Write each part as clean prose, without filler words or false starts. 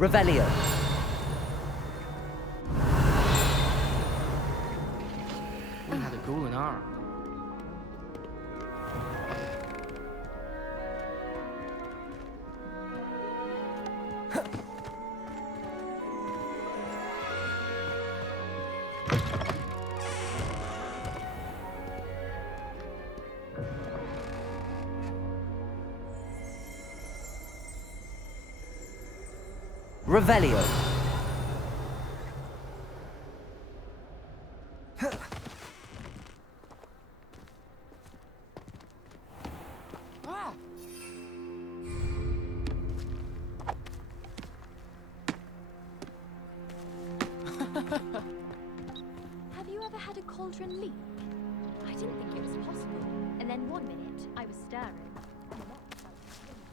Revelio. We had a ghoul in our. Revelio. Have you ever had a cauldron leak? I didn't think it was possible. And then one minute, I was stirring. And the next, I was spinning.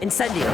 Incendio.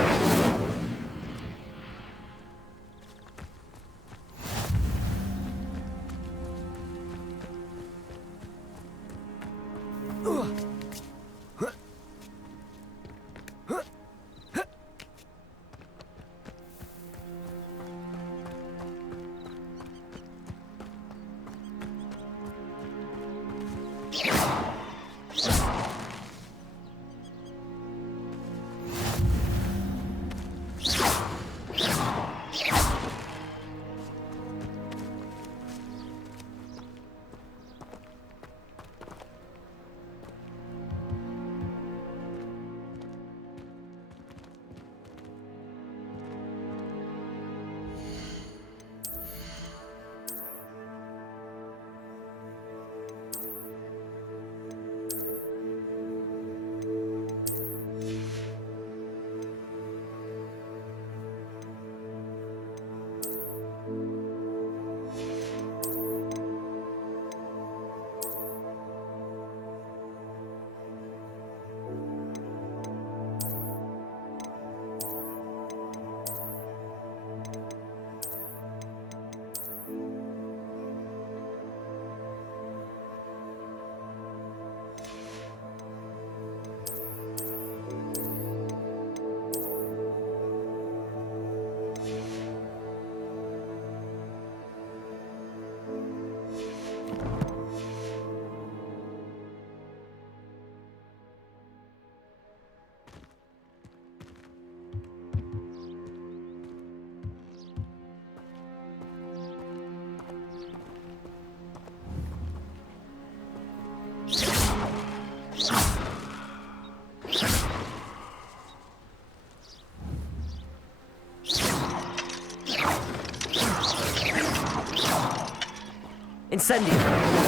Incendio.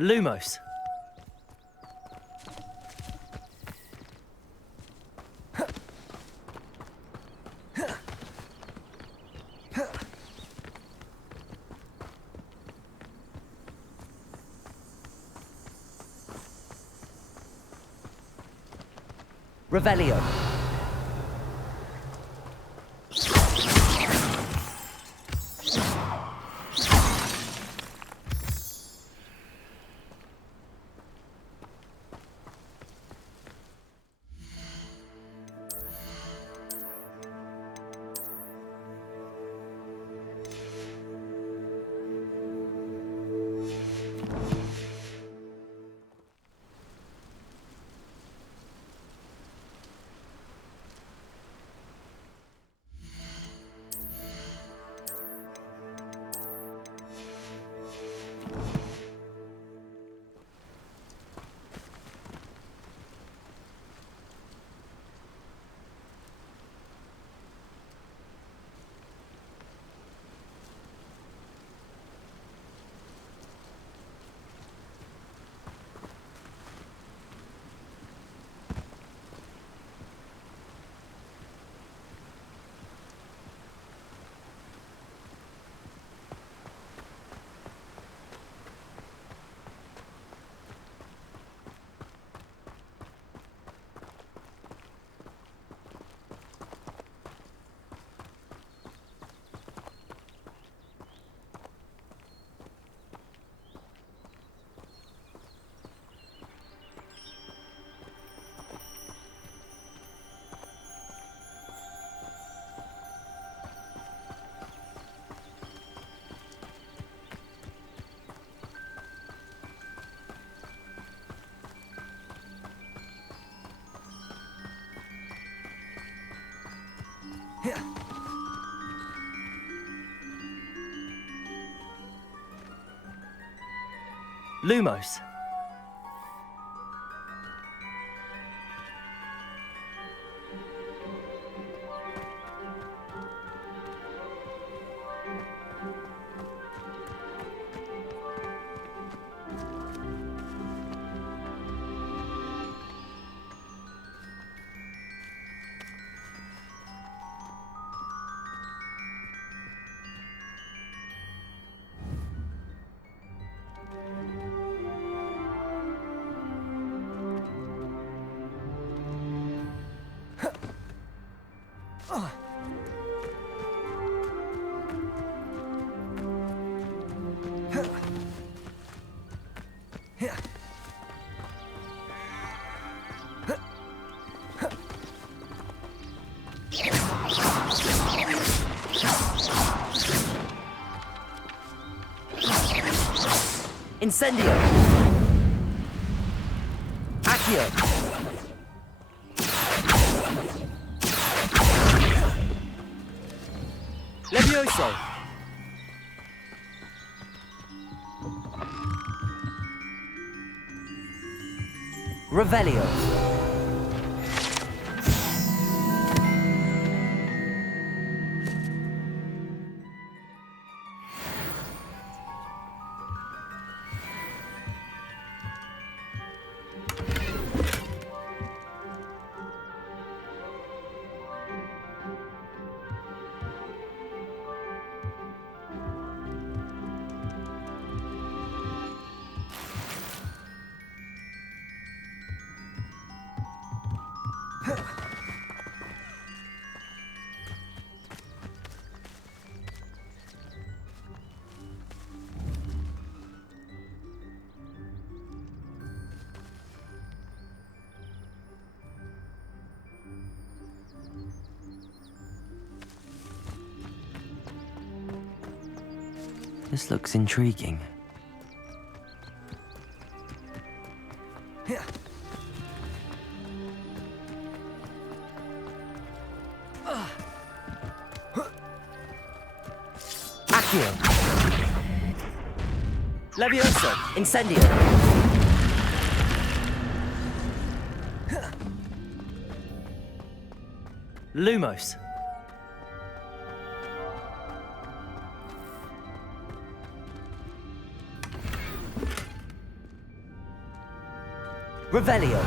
Lumos. Revelio. Lumos. Incendio. Accio. Levioso. Revelio. This looks intriguing. Accio. Levioso. Incendio. Lumos. Revelio.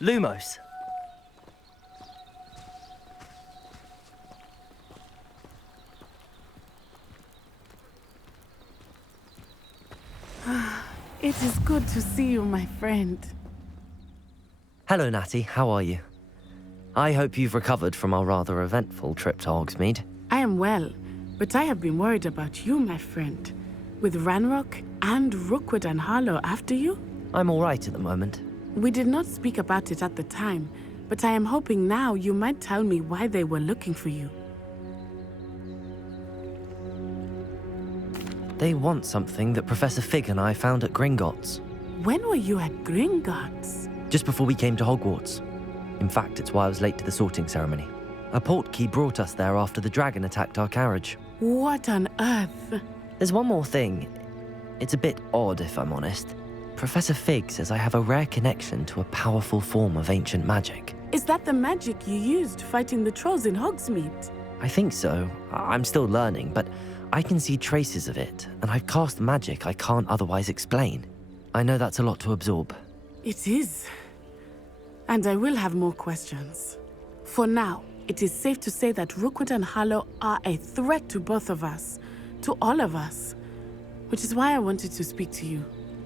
Lumos. It is good to see you, my friend. Hello, Natty. How are you? I hope you've recovered from our rather eventful trip to Hogsmeade. I am well, but I have been worried about you, my friend. With Ranrock and Rookwood and Harlow after you? I'm all right at the moment. We did not speak about it at the time, but I am hoping now you might tell me why they were looking for you. They want something that Professor Fig and I found at Gringotts. When were you at Gringotts? Just before we came to Hogwarts. In fact, it's why I was late to the sorting ceremony. A portkey brought us there after the dragon attacked our carriage. What on earth? There's one more thing. It's a bit odd, if I'm honest. Professor Fig says I have a rare connection to a powerful form of ancient magic. Is that the magic you used fighting the trolls in Hogsmeade? I think so. I'm still learning, but I can see traces of it, and I've cast magic I can't otherwise explain. I know that's a lot to absorb. It is. And I will have more questions. For now, it is safe to say that Rookwood and Harlow are a threat to both of us, to all of us, which is why I wanted to speak to you.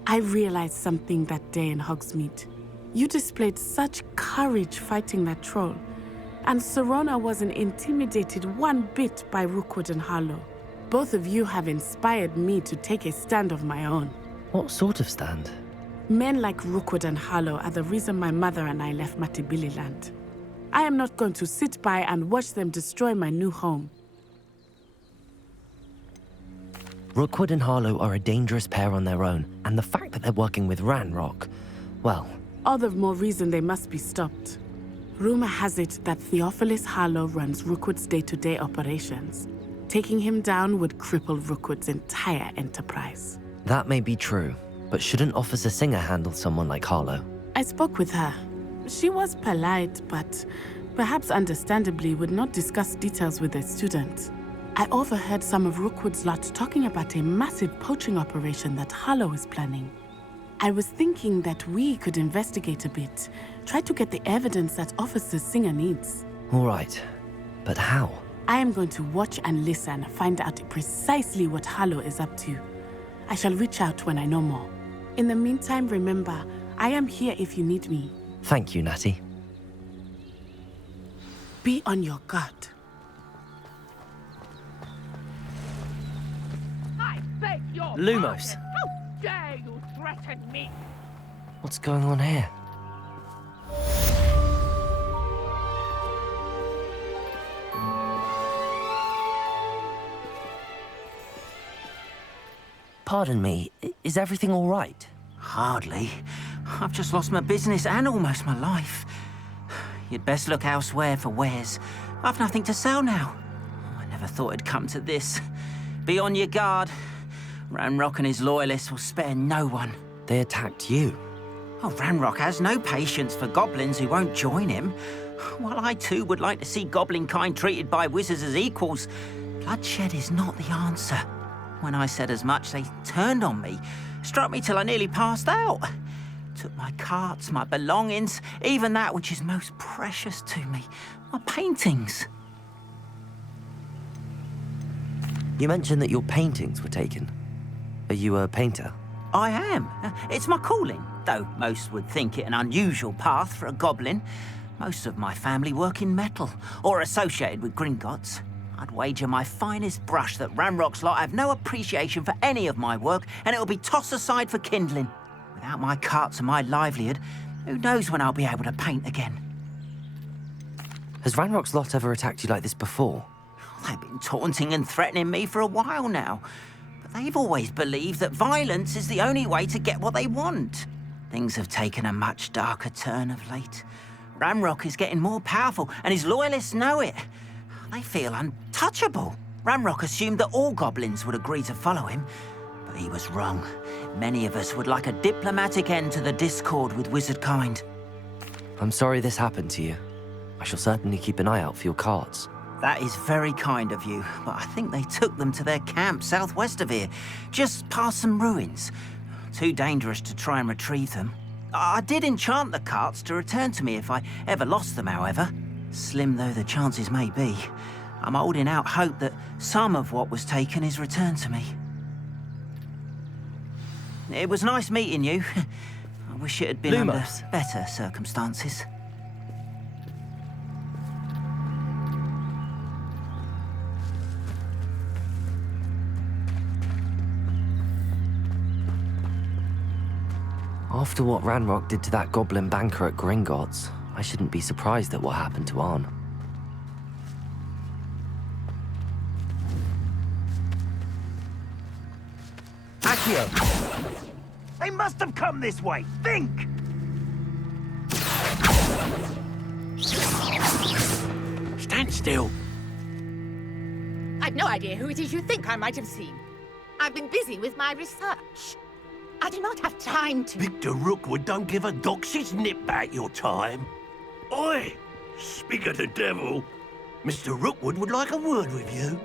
I realized something that day in Hogsmeade. You displayed such courage fighting that troll, and Serona wasn't intimidated one bit by Rookwood and Harlow. Both of you have inspired me to take a stand of my own. What sort of stand? Men like Rookwood and Harlow are the reason my mother and I left Matibili-land. I am not going to sit by and watch them destroy my new home. Rookwood and Harlow are a dangerous pair on their own, and the fact that they're working with Ranrock, well... All the more reason they must be stopped. Rumor has it that Theophilus Harlow runs Rookwood's day-to-day operations. Taking him down would cripple Rookwood's entire enterprise. That may be true, but shouldn't Officer Singer handle someone like Harlow? I spoke with her. She was polite, but perhaps understandably would not discuss details with a student. I overheard some of Rookwood's lot talking about a massive poaching operation that Harlow is planning. I was thinking that we could investigate a bit, try to get the evidence that Officer Singer needs. All right, but how? I am going to watch and listen, find out precisely what Harlow is up to. I shall reach out when I know more. In the meantime, remember, I am here if you need me. Thank you, Natty. Be on your guard. I beg your Lumos. pardon. How dare you threaten me? What's going on here? Pardon me, is everything all right? Hardly. I've just lost my business and almost my life. You'd best look elsewhere for wares. I've nothing to sell now. I never thought it'd come to this. Be on your guard. Ranrock and his loyalists will spare no one. They attacked you. Oh, Ranrock has no patience for goblins who won't join him. While I too would like to see goblin kind treated by wizards as equals, bloodshed is not the answer. When I said as much, they turned on me, struck me till I nearly passed out. Took my carts, my belongings, even that which is most precious to me, my paintings. You mentioned that your paintings were taken. Are you a painter? I am. It's my calling, though most would think it an unusual path for a goblin. Most of my family work in metal, or associated with Gringotts. I'd wager my finest brush that Ranrock's lot have no appreciation for any of my work, and it'll be tossed aside for kindling. Without my carts and my livelihood, who knows when I'll be able to paint again? Has Ranrock's lot ever attacked you like this before? They've been taunting and threatening me for a while now, but they've always believed that violence is the only way to get what they want. Things have taken a much darker turn of late. Ranrock is getting more powerful, and his loyalists know it. They feel untouchable. Ranrock assumed that all goblins would agree to follow him, but he was wrong. Many of us would like a diplomatic end to the discord with wizard kind. I'm sorry this happened to you. I shall certainly keep an eye out for your carts. That is very kind of you, but I think they took them to their camp southwest of here, just past some ruins. Too dangerous to try and retrieve them. I did enchant the carts to return to me if I ever lost them, however. Slim though the chances may be, I'm holding out hope that some of what was taken is returned to me. It was nice meeting you. I wish it had been under Lumos. better circumstances. After what Ranrock did to that goblin banker at Gringotts, I shouldn't be surprised at what happened to Arn. Accio! They must have come this way! Think! Stand still. I've no idea who it is you think I might have seen. I've been busy with my research. I do not have time to... Victor Rookwood don't give a doxy's nip back your time. Oi! Speak of the devil. Mr. Rookwood would like a word with you.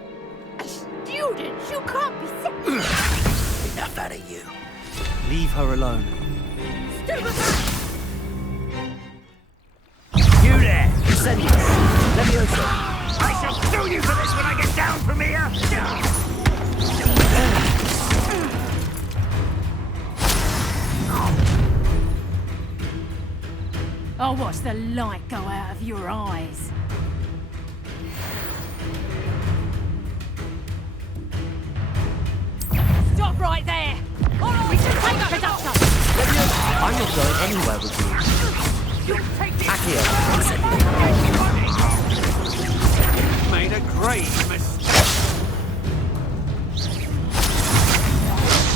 A student? You can't be sick. Enough out of you. Leave her alone. Stupefy! You there! Incendius! Levioso! I shall sue you for this when I get down from here! I'll watch the light go out of your eyes. Stop right there! All right, we should take up the doctor! I'm not going anywhere with you. You take this! Accio! Made a great mistake.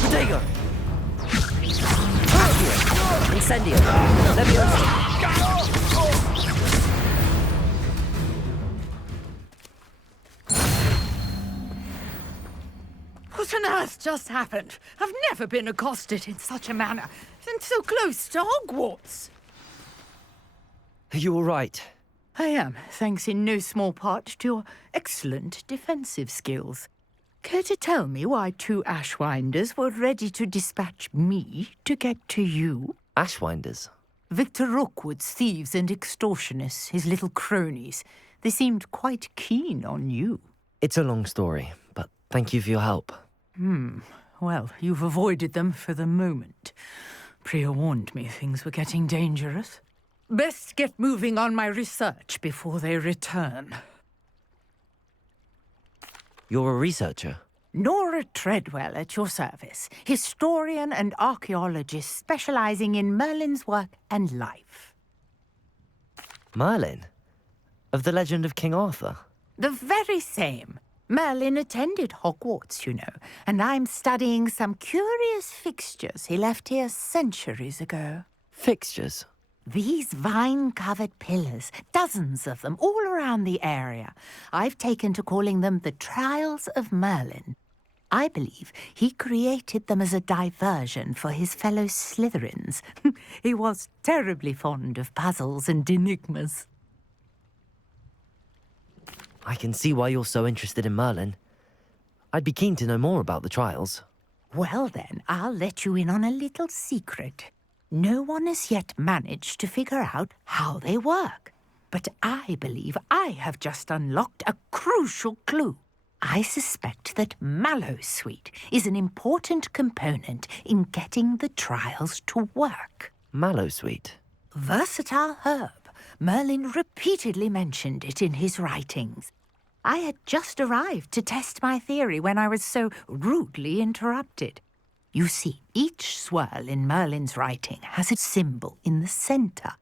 Protego! Accio! Incendio! Levioso! What on earth just happened? I've never been accosted in such a manner, and so close to Hogwarts. Are you all right? I am, thanks in no small part to your excellent defensive skills. Care to tell me why two Ashwinders were ready to dispatch me to get to you? Ashwinders? Victor Rookwood's thieves and extortionists, his little cronies. They seemed quite keen on you. It's a long story, but thank you for your help. Well, you've avoided them for the moment. Priya warned me things were getting dangerous. Best get moving on my research before they return. You're a researcher? Nora Treadwell at your service, historian and archaeologist specializing in Merlin's work and life. Merlin? Of the legend of King Arthur? The very same. Merlin attended Hogwarts, you know, and I'm studying some curious fixtures he left here centuries ago. Fixtures? These vine-covered pillars, dozens of them, all around the area. I've taken to calling them the Trials of Merlin. I believe he created them as a diversion for his fellow Slytherins. He was terribly fond of puzzles and enigmas. I can see why you're so interested in Merlin. I'd be keen to know more about the trials. Well then, I'll let you in on a little secret. No one has yet managed to figure out how they work. But I believe I have just unlocked a crucial clue. I suspect that Mallowsweet is an important component in getting the trials to work. Mallowsweet? Versatile herb. Merlin repeatedly mentioned it in his writings. I had just arrived to test my theory when I was so rudely interrupted. You see, each swirl in Merlin's writing has a symbol in the centre.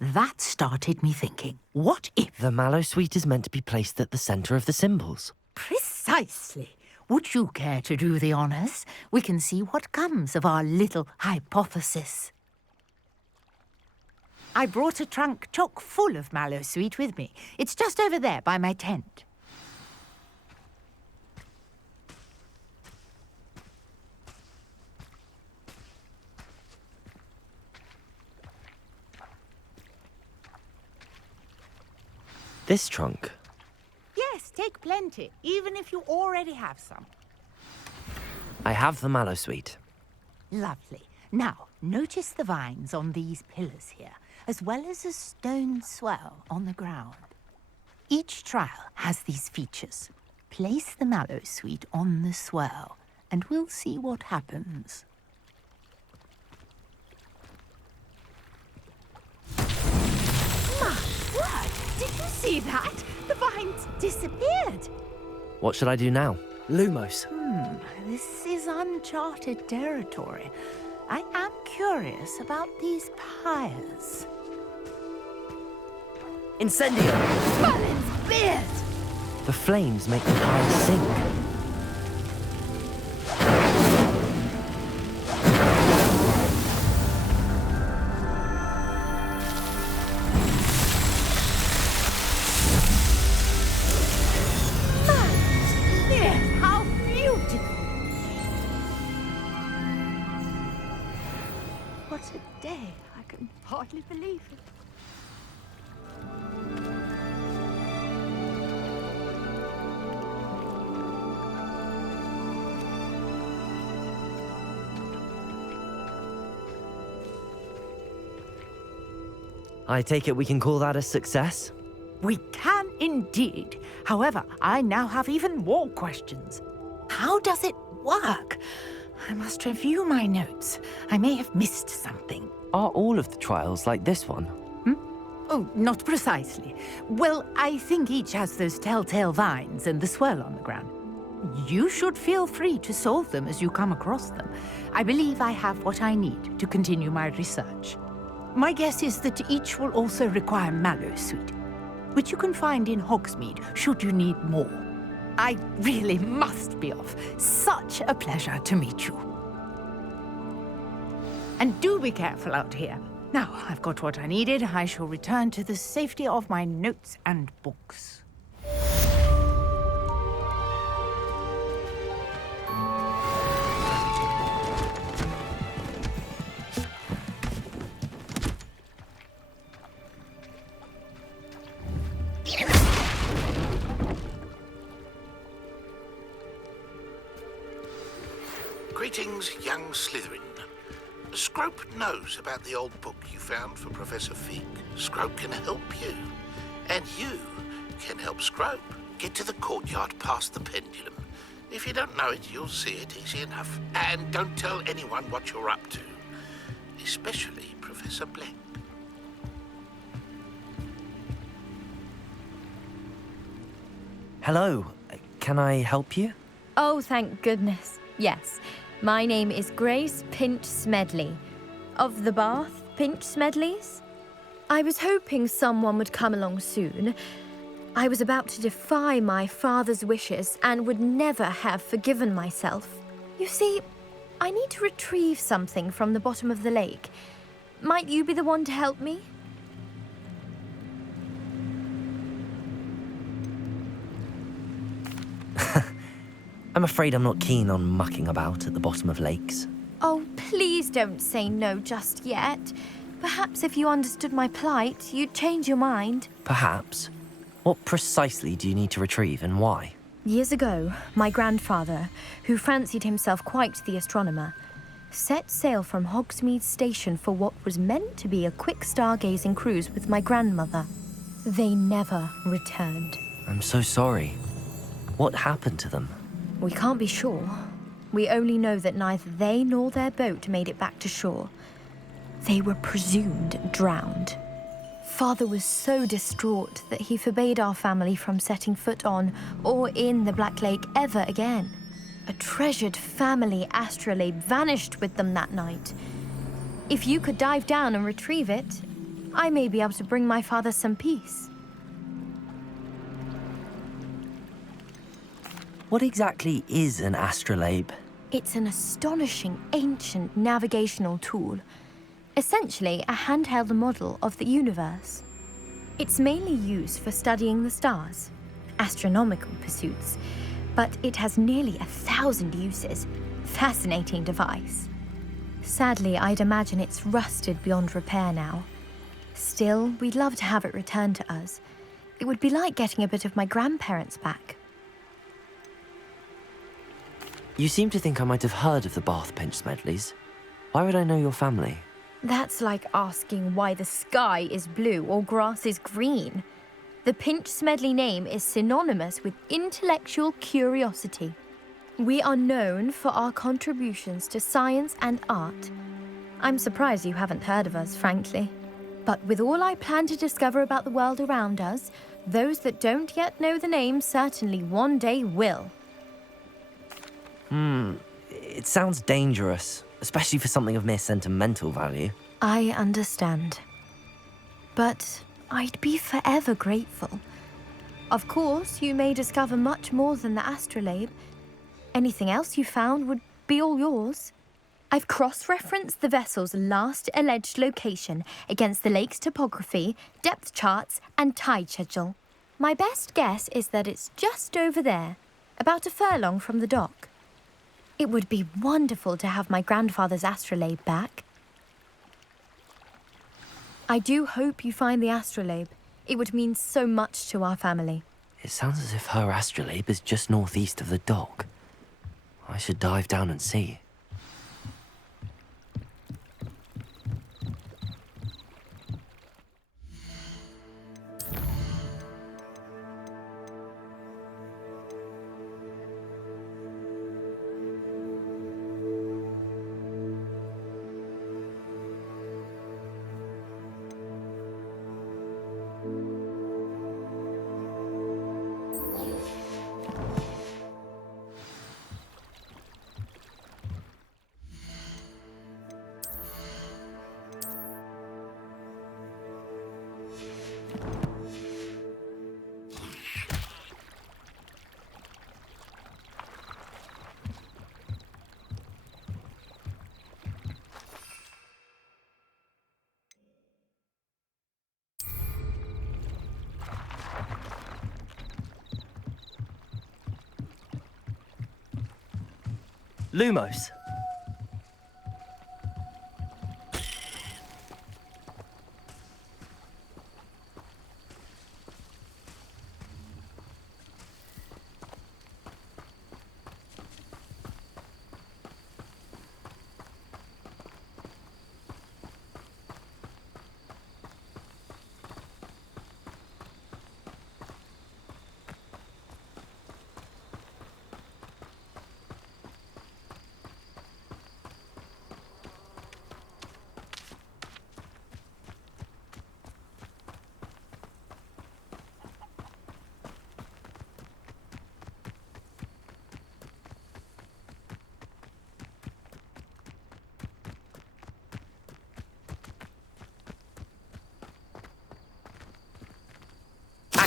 That started me thinking, what if... The Mallowsweet is meant to be placed at the centre of the symbols. Precisely. Would you care to do the honours? We can see what comes of our little hypothesis. I brought a trunk chock full of Mallowsweet with me. It's just over there by my tent. This trunk? Yes, take plenty, even if you already have some. I have the Mallowsweet. Lovely. Now, notice the vines on these pillars here, as well as a stone swell on the ground. Each trial has these features. Place the mallow sweet on the swell, and we'll see what happens. My word! Did you see that? The vines disappeared. What should I do now? Lumos. This is uncharted territory. I am curious about these pyres. Incendio! Merlin's beard! The flames make the fire sink. Merlin's beard! How beautiful! What a day! I can hardly believe it. I take it we can call that a success? We can indeed. However, I now have even more questions. How does it work? I must review my notes. I may have missed something. Are all of the trials like this one? Oh, not precisely. Well, I think each has those telltale vines and the swirl on the ground. You should feel free to solve them as you come across them. I believe I have what I need to continue my research. My guess is that each will also require mallowsweet, which you can find in Hogsmeade should you need more. I really must be off. Such a pleasure to meet you. And do be careful out here. Now, I've got what I needed. I shall return to the safety of my notes and books. Greetings, young Slytherin. Scrope knows about the old book you found for Professor Fig. Scrope can help you. And you can help Scrope get to the courtyard past the pendulum. If you don't know it, you'll see it easy enough. And don't tell anyone what you're up to. Especially Professor Black. Hello. Can I help you? Oh, thank goodness. Yes. My name is Grace Pinch Smedley, of the Bath Pinch Smedleys. I was hoping someone would come along soon. I was about to defy my father's wishes and would never have forgiven myself. You see, I need to retrieve something from the bottom of the lake. Might you be the one to help me? I'm afraid I'm not keen on mucking about at the bottom of lakes. Oh, please don't say no just yet. Perhaps if you understood my plight, you'd change your mind. Perhaps. What precisely do you need to retrieve and why? Years ago, my grandfather, who fancied himself quite the astronomer, set sail from Hogsmeade Station for what was meant to be a quick stargazing cruise with my grandmother. They never returned. I'm so sorry. What happened to them? We can't be sure. We only know that neither they nor their boat made it back to shore. They were presumed drowned. Father was so distraught that he forbade our family from setting foot on or in the Black Lake ever again. A treasured family astrolabe vanished with them that night. If you could dive down and retrieve it, I may be able to bring my father some peace. What exactly is an astrolabe? It's an astonishing ancient navigational tool. Essentially, a handheld model of the universe. It's mainly used for studying the stars, astronomical pursuits, but it has nearly 1,000 uses. Fascinating device. Sadly, I'd imagine it's rusted beyond repair now. Still, we'd love to have it returned to us. It would be like getting a bit of my grandparents back. You seem to think I might have heard of the Bath Pinch Smedleys. Why would I know your family? That's like asking why the sky is blue or grass is green. The Pinch Smedley name is synonymous with intellectual curiosity. We are known for our contributions to science and art. I'm surprised you haven't heard of us, frankly. But with all I plan to discover about the world around us, those that don't yet know the name certainly one day will. It sounds dangerous, especially for something of mere sentimental value. I understand. But I'd be forever grateful. Of course, you may discover much more than the astrolabe. Anything else you found would be all yours. I've cross-referenced the vessel's last alleged location against the lake's topography, depth charts, and tide schedule. My best guess is that it's just over there, about a furlong from the dock. It would be wonderful to have my grandfather's astrolabe back. I do hope you find the astrolabe. It would mean so much to our family. It sounds as if her astrolabe is just northeast of the dock. I should dive down and see. Lumos.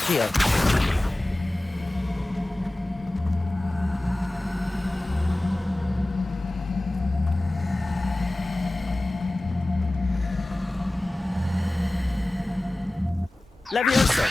Accio. Levioso.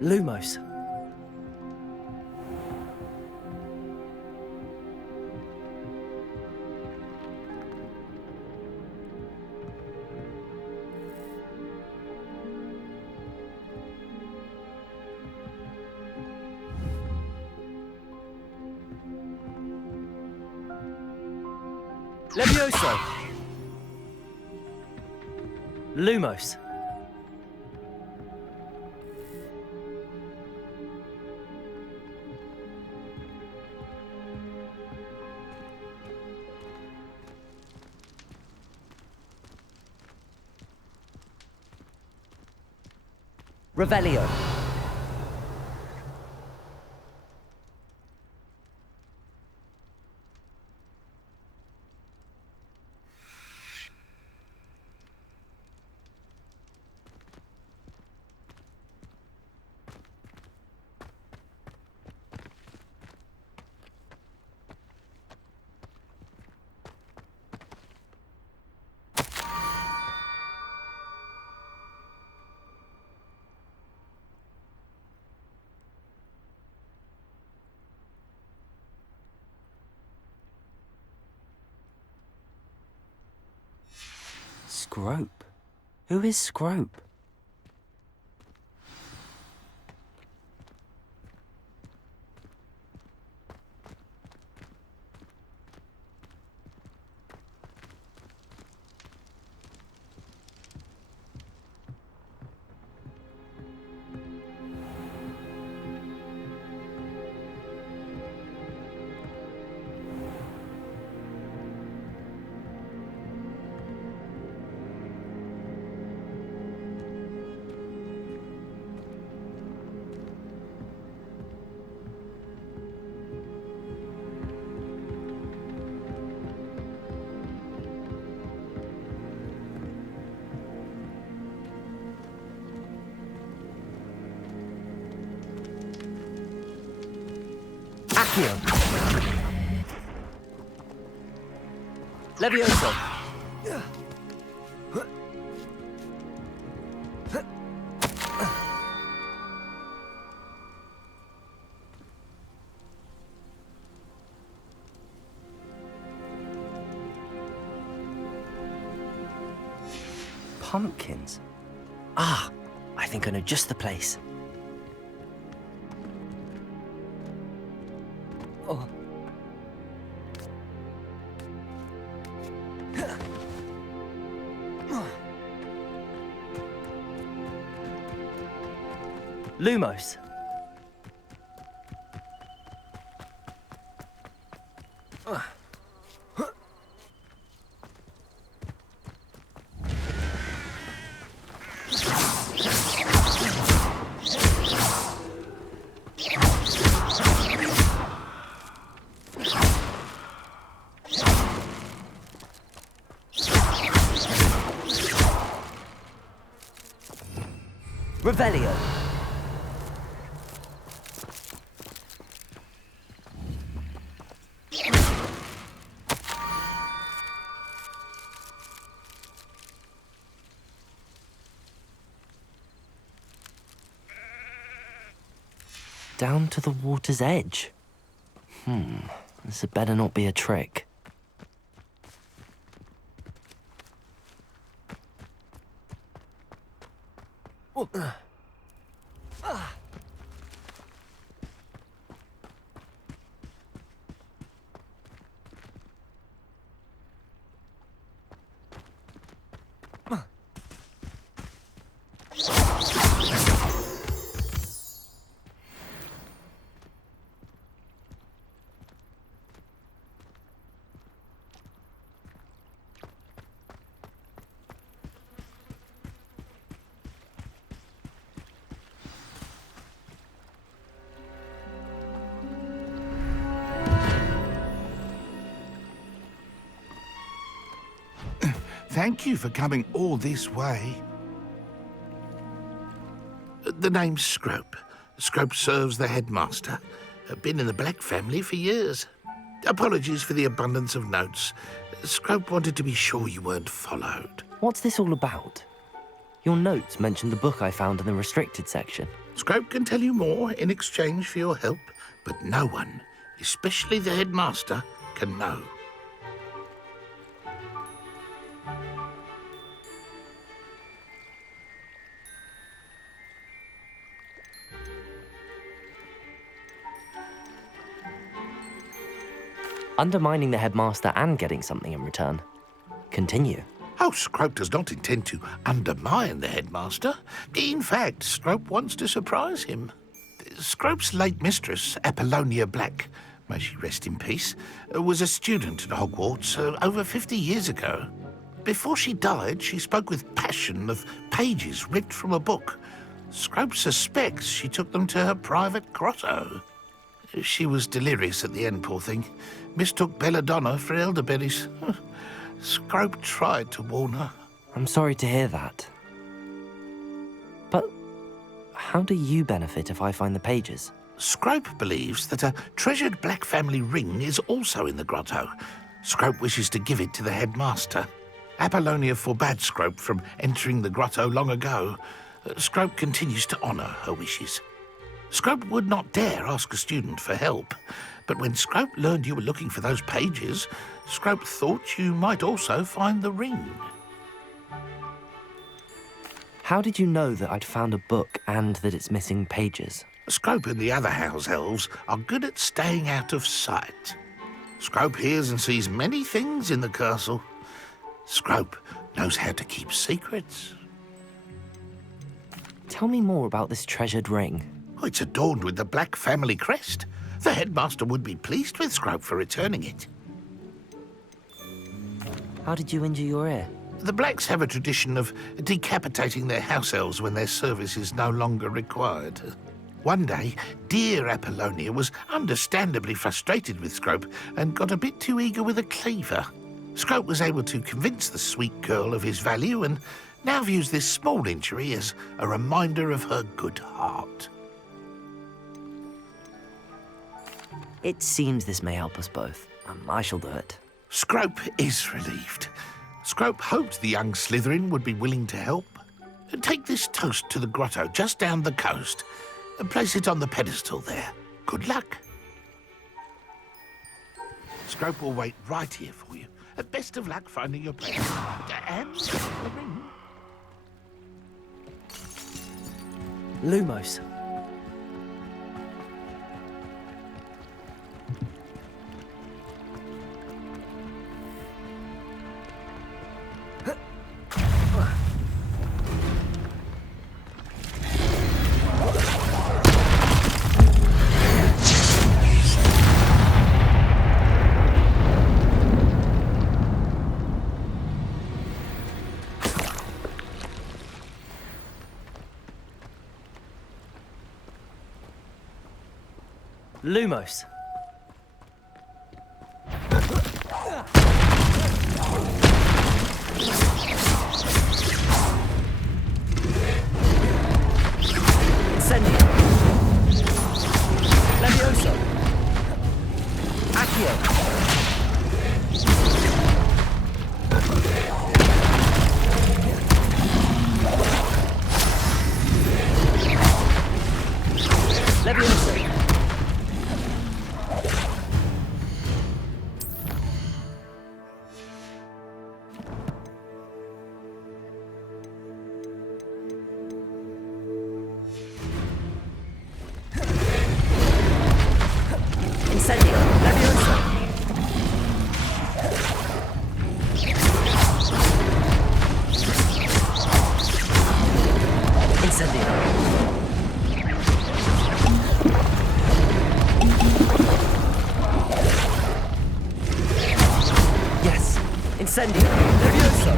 Lumos. Levioso. Lumos. Revelio. Scrope? Who is Scrope? Accio. Levioso. Pumpkins. Ah, I think I know just the place. Oh. Lumos. Revelio. Down to the water's edge. This had better not be a trick. Thank you for coming all this way. The name's Scrope. Scrope serves the headmaster. Been in the Black family for years. Apologies for the abundance of notes. Scrope wanted to be sure you weren't followed. What's this all about? Your notes mentioned the book I found in the restricted section. Scrope can tell you more in exchange for your help, but no one, especially the headmaster, can know. Undermining the headmaster and getting something in return. Continue. Oh, Scrope does not intend to undermine the headmaster. In fact, Scrope wants to surprise him. Scrope's late mistress, Apollonia Black, may she rest in peace, was a student at Hogwarts over 50 years ago. Before she died, she spoke with passion of pages ripped from a book. Scrope suspects she took them to her private grotto. She was delirious at the end, poor thing. Mistook belladonna for elderberries. Scrope tried to warn her. I'm sorry to hear that. But how do you benefit if I find the pages? Scrope believes that a treasured black family ring is also in the grotto. Scrope wishes to give it to the headmaster. Apollonia forbade Scrope from entering the grotto long ago. Scrope continues to honour her wishes. Scrope would not dare ask a student for help, but when Scrope learned you were looking for those pages, Scrope thought you might also find the ring. How did you know that I'd found a book and that it's missing pages? Scrope and the other house elves are good at staying out of sight. Scrope hears and sees many things in the castle. Scrope knows how to keep secrets. Tell me more about this treasured ring. Oh, it's adorned with the black family crest. The headmaster would be pleased with Scrope for returning it. How did you injure your ear? The Blacks have a tradition of decapitating their house elves when their service is no longer required. One day, dear Apollonia was understandably frustrated with Scrope and got a bit too eager with a cleaver. Scrope was able to convince the sweet girl of his value and now views this small injury as a reminder of her good heart. It seems this may help us both. I shall do it. Scrope is relieved. Scrope hoped the young Slytherin would be willing to help. Take this toast to the grotto just down the coast and place it on the pedestal there. Good luck. Scrope will wait right here for you. Best of luck finding your place. And the ring. Lumos. Lumos. Incendio. Levioso. Accio. Levioso. Incendio. Levioso. Incendio. Yes. Incendio. Levioso.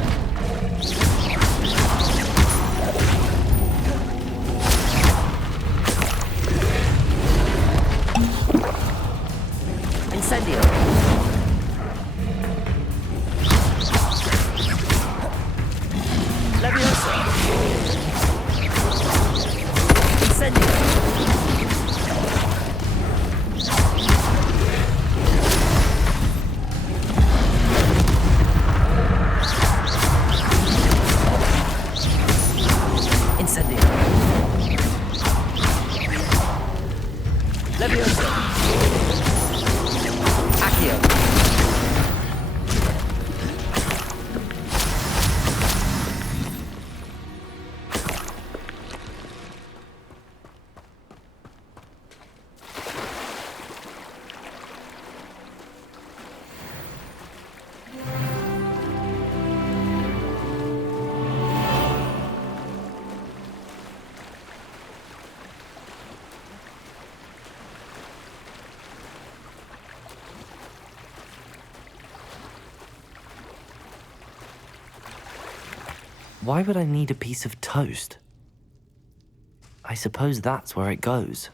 Incendio. Levioso. Incendio. Incendio. Levioso. Accio. Why would I need a piece of toast? I suppose that's where it goes.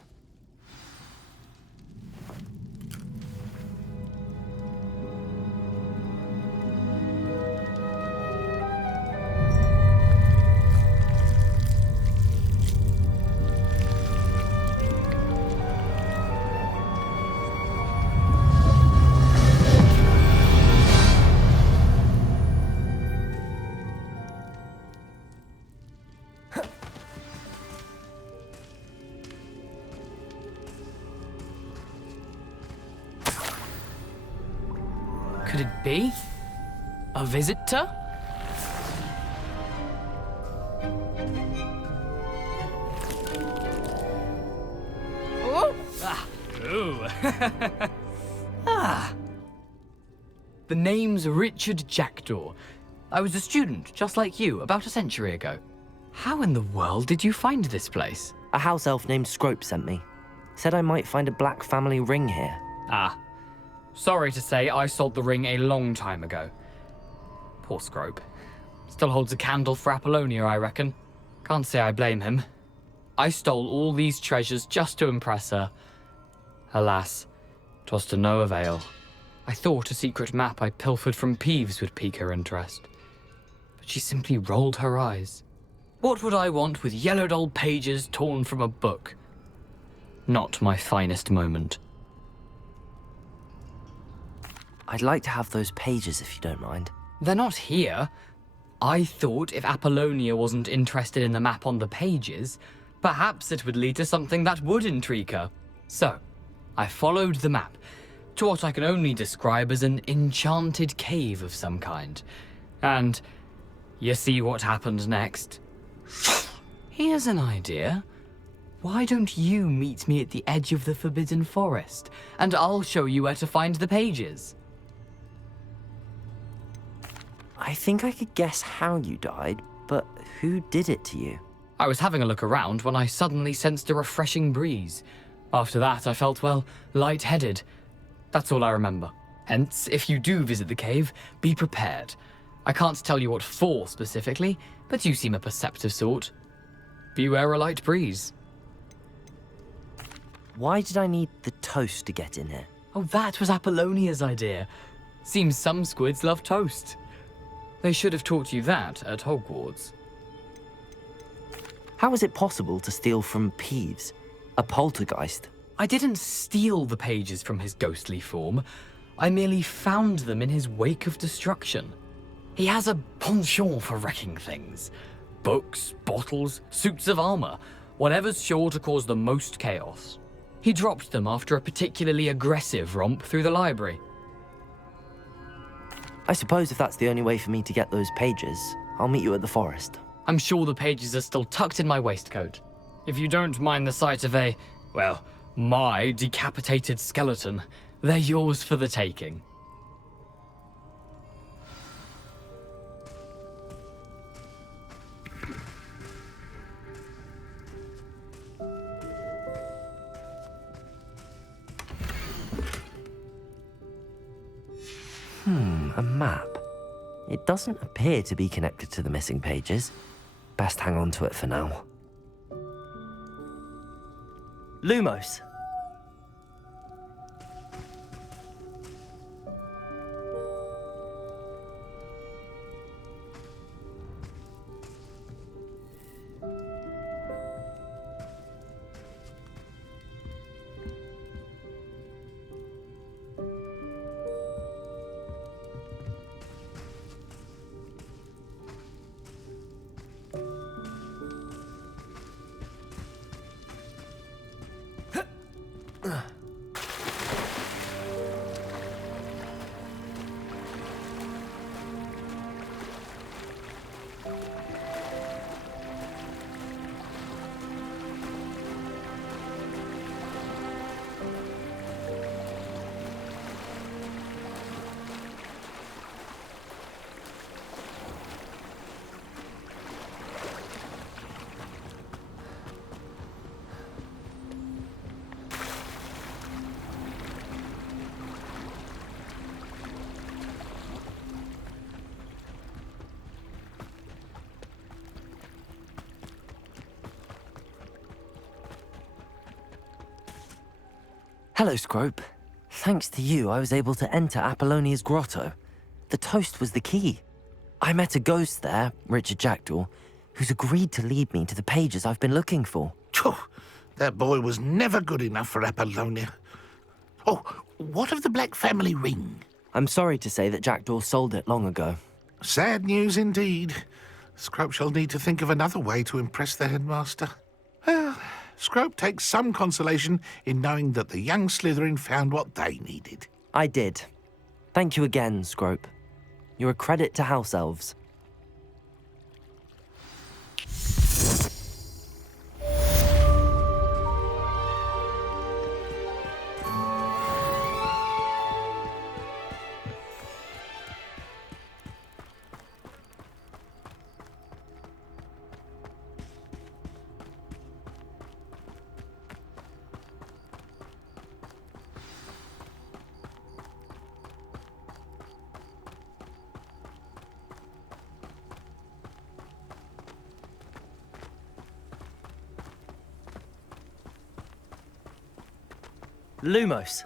Could it be? A visitor? Oh! Ah! Ooh! Ah! The name's Richard Jackdaw. I was a student, just like you, about a century ago. How in the world did you find this place? A house elf named Scrope sent me. Said I might find a black family ring here. Ah. Sorry to say, I sold the ring a long time ago. Poor Scrope. Still holds a candle for Apollonia, I reckon. Can't say I blame him. I stole all these treasures just to impress her. Alas, 'twas to no avail. I thought a secret map I pilfered from Peeves would pique her interest. But she simply rolled her eyes. What would I want with yellowed old pages torn from a book? Not my finest moment. I'd like to have those pages if you don't mind. They're not here. I thought if Apollonia wasn't interested in the map on the pages, perhaps it would lead to something that would intrigue her. So, I followed the map to what I can only describe as an enchanted cave of some kind. And you see what happened next? Here's an idea. Why don't you meet me at the edge of the Forbidden Forest, and I'll show you where to find the pages? I think I could guess how you died, but who did it to you? I was having a look around when I suddenly sensed a refreshing breeze. After that, I felt, well, lightheaded. That's all I remember. Hence, if you do visit the cave, be prepared. I can't tell you what for specifically, but you seem a perceptive sort. Beware a light breeze. Why did I need the toast to get in here? Oh, that was Apollonia's idea. Seems some squids love toast. They should have taught you that at Hogwarts. How is it possible to steal from Peeves, a poltergeist? I didn't steal the pages from his ghostly form. I merely found them in his wake of destruction. He has a penchant for wrecking things. Books, bottles, suits of armor, whatever's sure to cause the most chaos. He dropped them after a particularly aggressive romp through the library. I suppose if that's the only way for me to get those pages, I'll meet you at the forest. I'm sure the pages are still tucked in my waistcoat. If you don't mind the sight of my decapitated skeleton, they're yours for the taking. A map. It doesn't appear to be connected to the missing pages. Best hang on to it for now. Lumos. Hello, Scrope. Thanks to you, I was able to enter Apollonia's grotto. The toast was the key. I met a ghost there, Richard Jackdaw, who's agreed to lead me to the pages I've been looking for. Phew, that boy was never good enough for Apollonia. Oh, what of the Black family ring? I'm sorry to say that Jackdaw sold it long ago. Sad news indeed. Scrope shall need to think of another way to impress the headmaster. Well, Scrope takes some consolation in knowing that the young Slytherin found what they needed. I did. Thank you again, Scrope. You're a credit to House Elves. Lumos.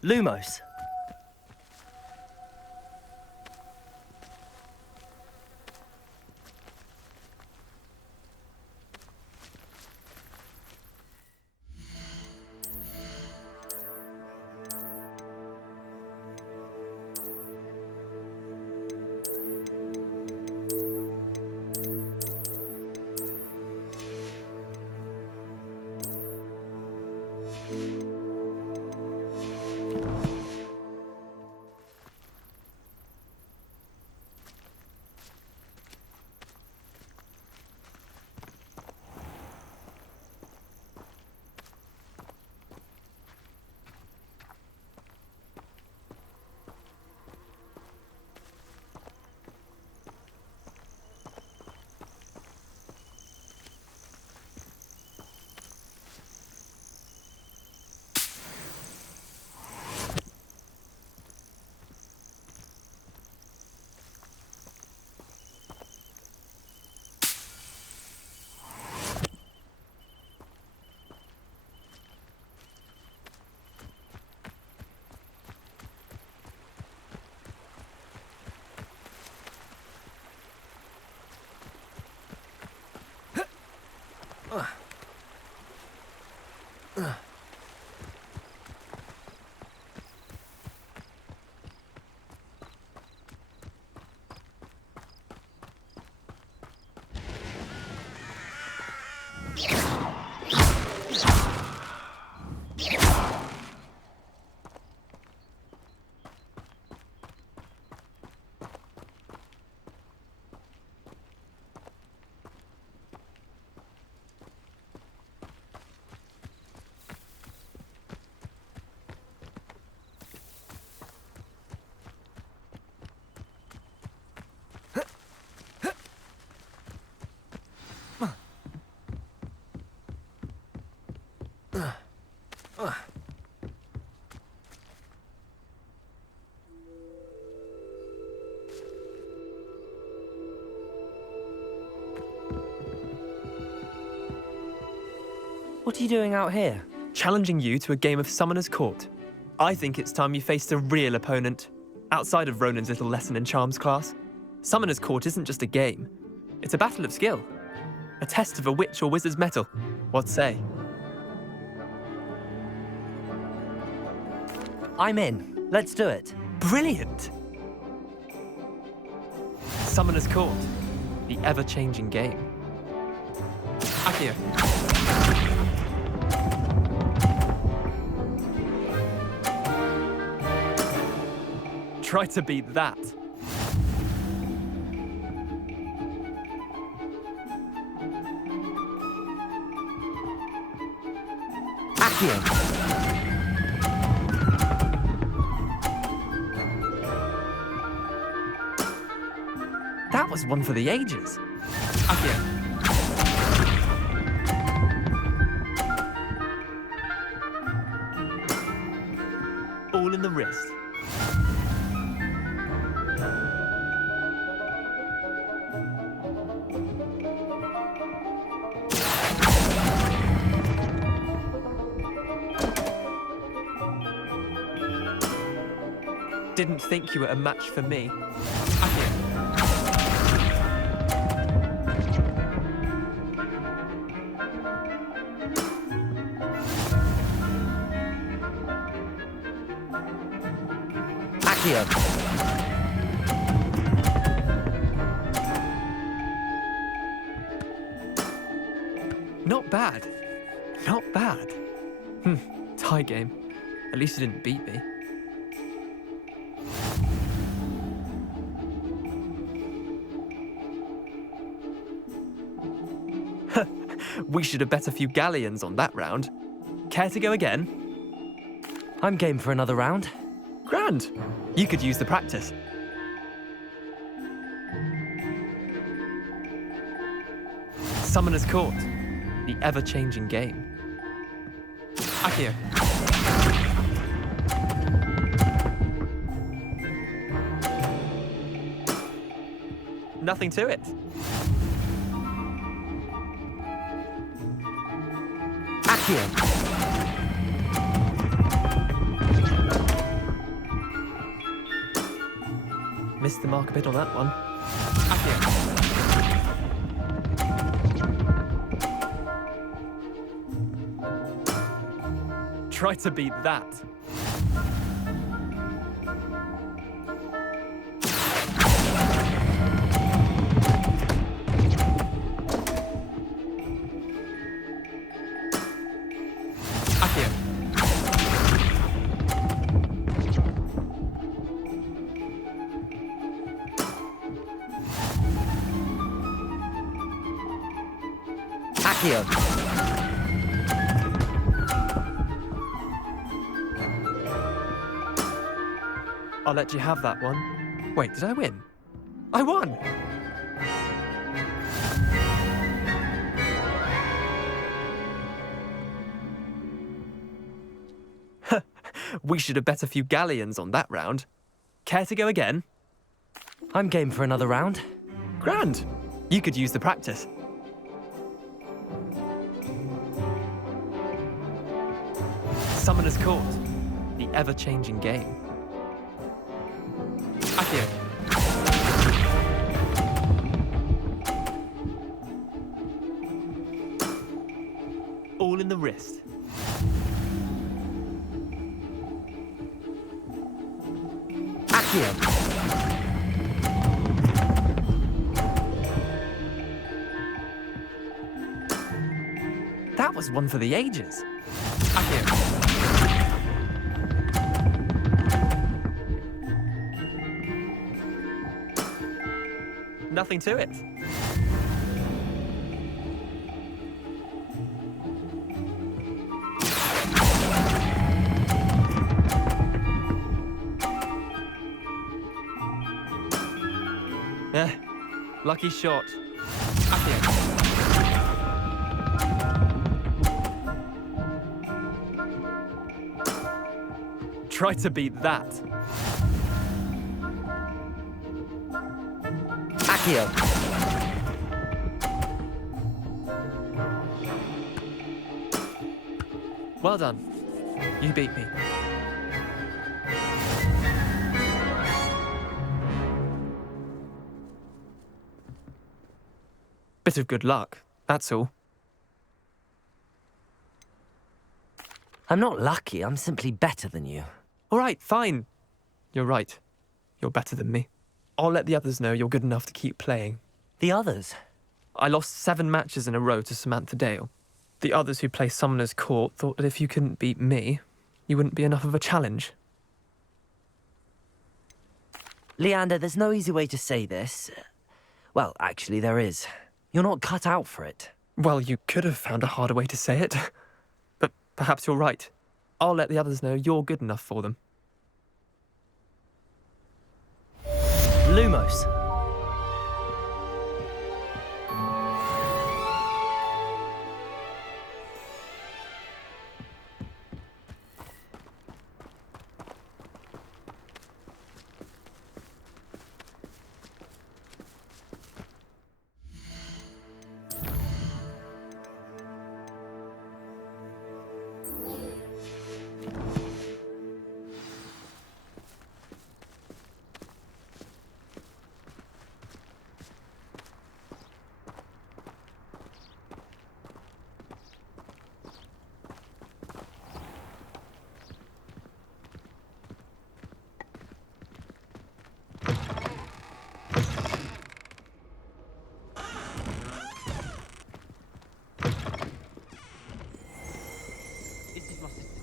Lumos. What are you doing out here? Challenging you to a game of Summoner's Court. I think it's time you faced a real opponent, outside of Ronan's little lesson in charms class. Summoner's Court isn't just a game. It's a battle of skill. A test of a witch or wizard's mettle. What say? I'm in. Let's do it. Brilliant! Summoner's Court, the ever-changing game. Accio. Try to beat that. Accio. That was one for the ages. Accio. All in the wrist. Didn't think you were a match for me. Accio. Accio. Not bad. Not bad. Tie game. At least you didn't beat me. We should have bet a few galleons on that round. Care to go again? I'm game for another round. Grand. You could use the practice. Summoner's Court, the ever-changing game. Accio. Nothing to it. Accio. Missed the mark a bit on that one. Accio. Try to beat that. Accio. Accio. I'll let you have that one. Wait, did I win? I won! We should have bet a few galleons on that round. Care to go again? I'm game for another round. Grand. You could use the practice. Summoner's Court, the ever-changing game. Accio. All in the wrist. Accio. That was one for the ages. Accio. Nothing to it. Lucky shot. Accio. Try to beat that. Accio. Well done. You beat me. bit of good luck, that's all. I'm not lucky, I'm simply better than you. All right, fine. You're right. You're better than me. I'll let the others know you're good enough to keep playing. The others? I lost 7 matches in a row to Samantha Dale. The others who play Summoner's Court thought that if you couldn't beat me, you wouldn't be enough of a challenge. Leander, there's no easy way to say this. Well, actually, there is. You're not cut out for it. Well, you could have found a harder way to say it. But perhaps you're right. I'll let the others know you're good enough for them. Lumos.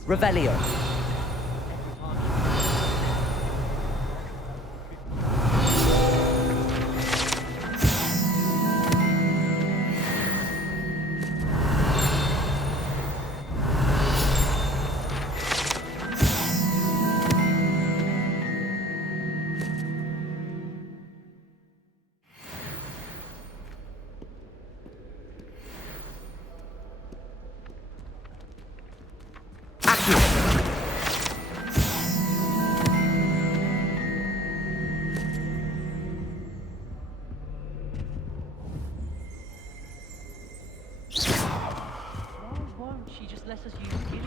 Revelio. She just let us use the